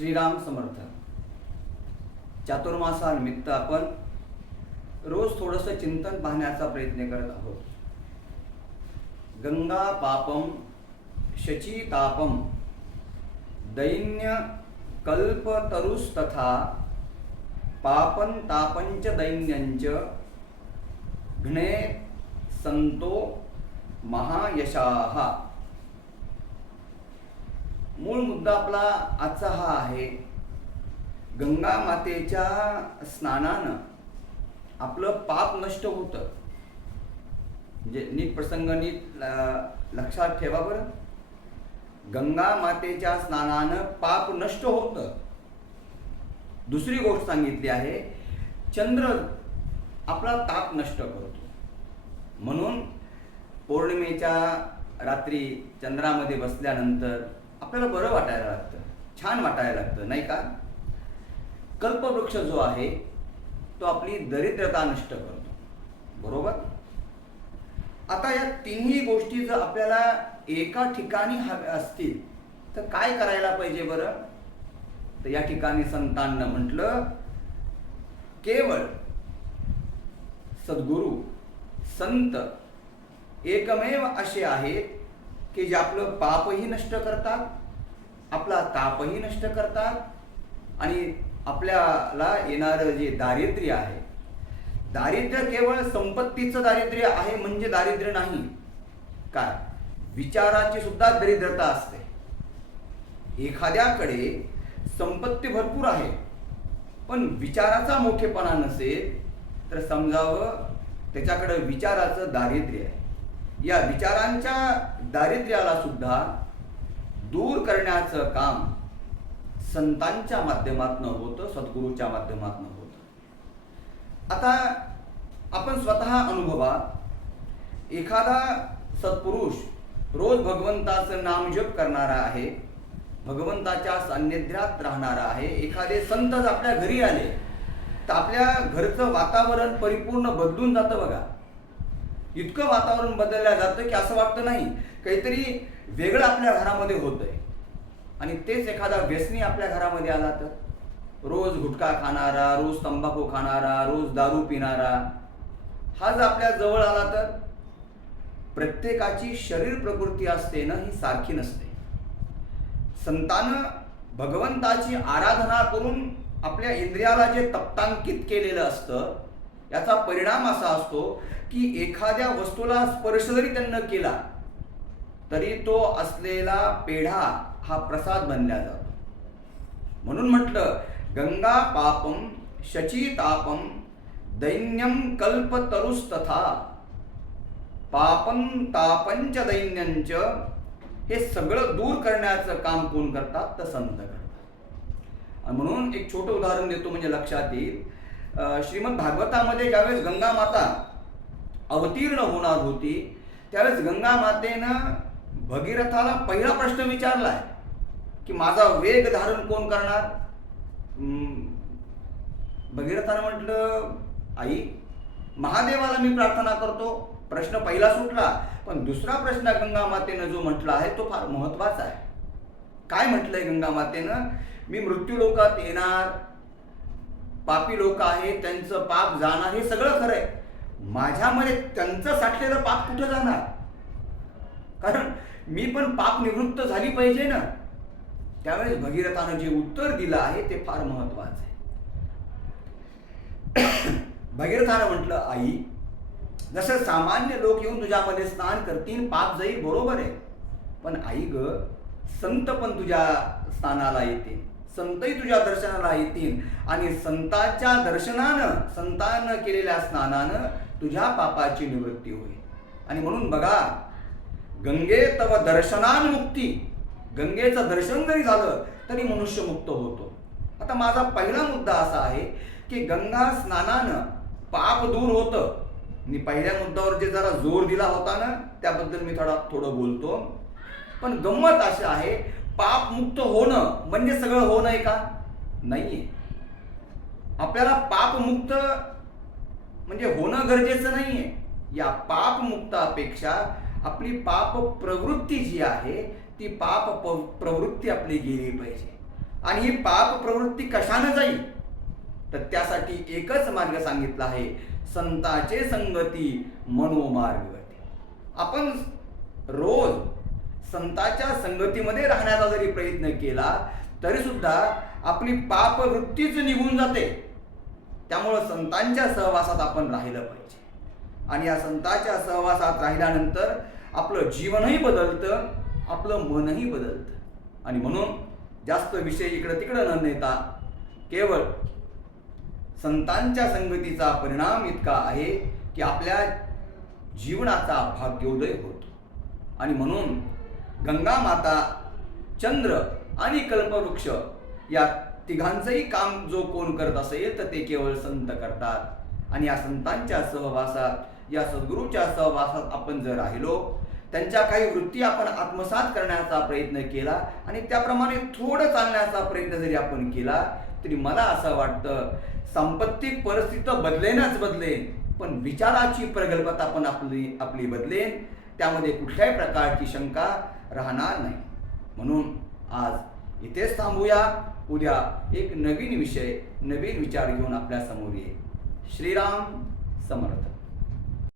श्रीराम समर्थ. चातुर्मासानिमित्त आपण रोज थोडंसं चिंतन पाहण्याचा प्रयत्न करत आहोत. गंगा पापम शची तापम दैन्य कल्पतरुस्तथा पापं तापंच दैन्यंच घ्ने संतो महायशाः. मूळ मुद्दा आपला आजचा हा आहे. गंगा मातेच्या स्नानानं आपलं पाप नष्ट होतं. म्हणजे नीट प्रसंग नीट लक्षात ठेवा बरं. गंगा मातेच्या स्नानानं पाप नष्ट होतं. दुसरी गोष्ट सांगितली आहे, चंद्र आपला ताप नष्ट करतो. म्हणून पौर्णिमेच्या रात्री चंद्रामध्ये बसल्यानंतर आपल्याला बरं वाटायला लागतं, छान वाटायला लागतं, नाही का? कल्पवृक्ष जो आहे तो आपली दरिद्रता नष्ट करतो, बरोबर? आता या तिन्ही गोष्टी जर आपल्याला एका ठिकाणी हव्या असतील तर काय करायला पाहिजे बरं? तर या ठिकाणी संतांना म्हटलं, केवळ सद्गुरू संत एकमेव असे आहेत की जे आपलं पापही नष्ट करतात, आपला तापही नष्ट करतात आणि आपल्याला येणारं जे दारिद्र्य आहे, दारिद्र्य केवळ संपत्तीचं दारिद्र्य आहे म्हणजे दारिद्र्य नाही. काय? विचाराची सुद्धा दरिद्रता असते. एखाद्याकडे संपत्ती भरपूर आहे पण विचाराचा मोठेपणा नसेल तर समजावं त्याच्याकडे विचाराचं दारिद्र्य आहे. या विचारांच्या दारिद्र्याला सुद्धा दूर करण्याचं काम संतांच्या माध्यमातून होतं, सद्गुरूच्या माध्यमातून होतं. आता आपण स्वतः अनुभवा, एखादा सत्पुरुष रोज भगवंताचं नामजप करणारा आहे, भगवंताच्या सान्निध्यात राहणारा आहे. एखादे संतच आपल्या घरी आले तर आपल्या घरचं वातावरण परिपूर्ण बदलून जातं बघा. इतकं वातावरण बदललं जातं की असं वाटतं नाही काहीतरी वेगळं आपल्या घरामध्ये होतंय. आणि तेच एखादा व्यसनी आपल्या घरामध्ये आला तर, रोज गुटखा खाणारा, रोज तंबाखू खाणारा, रोज दारू पिणारा, हा जर आपल्या जवळ आला तर प्रत्येकाची शरीर प्रकृती असते ना, ही सारखी नसते. संतानं भगवंताची आराधना करून आपल्या इंद्रियाला जे तप्तांकित केलेलं असतं याचा परिणाम असा असतो की एखाद्या वस्तूला स्पर्श जरी त्यांना केला तरी तो असलेला पेढा हा प्रसाद बनला जातो. म्हणून म्हटलं, गंगा पापम शची तापम दैन्यम कल्पतरुस्तथा पापं तापंच दैन्यंच. हे सगळं दूर करण्याचं काम कोण करतात? तर संत करतात. म्हणून एक छोटं उदाहरण देतो म्हणजे लक्षात येईल. श्रीमद भागवतामध्ये ज्यावेळेस गंगा माता अवतीर्ण होणार होती त्यावेळेस गंगा मातेनं भगीरथाला पहिला प्रश्न विचारलाय की माझा वेग धारण कोण करणार? भगीरथानं म्हटलं, आई महादेवाला मी प्रार्थना करतो. प्रश्न पहिला सुटला. पण दुसरा प्रश्न गंगा मातेनं जो म्हटला आहे तो फार महत्वाचा आहे. काय म्हटलंय गंगा मातेनं? मी मृत्यू लोकात येणार, पापी लोक आहेत त्यांचं पाप जाणार, हे सगळं खरंय. माझ्यामध्ये त्यांचं साठलेलं पाप कुठं जाणार? कारण मी पण पाप निवृत्त झाली पाहिजे ना. त्यावेळेस भगीरथानं जे उत्तर दिलं आहे ते फार महत्वाचं आहे. भगीरथानं म्हटलं, आई जसं सामान्य लोक येऊन तुझ्यामध्ये स्नान करतील पाप जाईल, बरोबर आहे. पण आई ग, संत पण तुझ्या स्नानाला येतील, संतही तुझ्या दर्शनाला येतील आणि संतांच्या दर्शनानं, संतांनं केलेल्या स्नानानं तुझ्या पापाची निवृत्ती होईल. आणि म्हणून बघा, गंगे तव दर्शनान्मुक्ती. गंगेचं दर्शन जरी झालं तरी मनुष्य मुक्त होतो. आता माझा पहिला मुद्दा असा आहे की गंगा स्नानानं पाप दूर होतं. मी पहिल्या मुद्द्यावर जे जरा जोर दिला होता ना त्याबद्दल मी थोडं बोलतो. पण गंमत अशी आहे, पाप मुक्त होणं म्हणजे सगळं होणं आहे का? नाहीये. आपल्याला पाप मुक्त म्हणजे होणं गरजेचं नाहीये. या पाप मुक्तापेक्षा आपली पाप प्रवृत्ती जी आहे ती पाप प्रवृत्ती आपली गेली पाहिजे. आणि ही पाप प्रवृत्ती कशानं जाईल? तर त्यासाठी एकच मार्ग सांगितला आहे, संताचे संगती मनोमार्गवती. आपण रोज संतांच्या संगतीमध्ये राहण्याचा जरी प्रयत्न केला तरी सुद्धा आपली पापवृत्तीच निघून जाते. त्यामुळं संतांच्या सहवासात आपण राहिलं पाहिजे. आणि या संतांच्या सहवासात राहिल्यानंतर आपलं जीवनही बदलतं, आपलं मनही बदलतं. आणि म्हणून जास्त विषय इकडं तिकडं न नेता केवळ संतांच्या संगतीचा परिणाम इतका आहे की आपल्या जीवनाचा भाग्योदय होतो. आणि म्हणून गंगा माता, चंद्र आणि कल्पवृक्ष या तिघांचंही काम जो कोण करत असेल तर ते केवळ संत करतात. आणि या संतांच्या सहवासात, या सद्गुरूच्या सहवासात आपण जर राहिलो, त्यांच्या काही वृत्ती आपण आत्मसात करण्याचा प्रयत्न केला आणि त्याप्रमाणे थोडं चालण्याचा प्रयत्न जरी आपण केला तरी मला असं वाटतं सांपत्तिक परिस्थिती बदलेनच बदलेन, पण विचाराची प्रगल्भता पण आपली बदलेन. त्यामध्ये कुठल्याही प्रकारची शंका राहणार नाही. म्हणून आज इथेच थांबूया. उद्या एक नवीन विषय, नवीन विचार घेऊन आपल्या समोर येईल. श्रीराम समर्थ.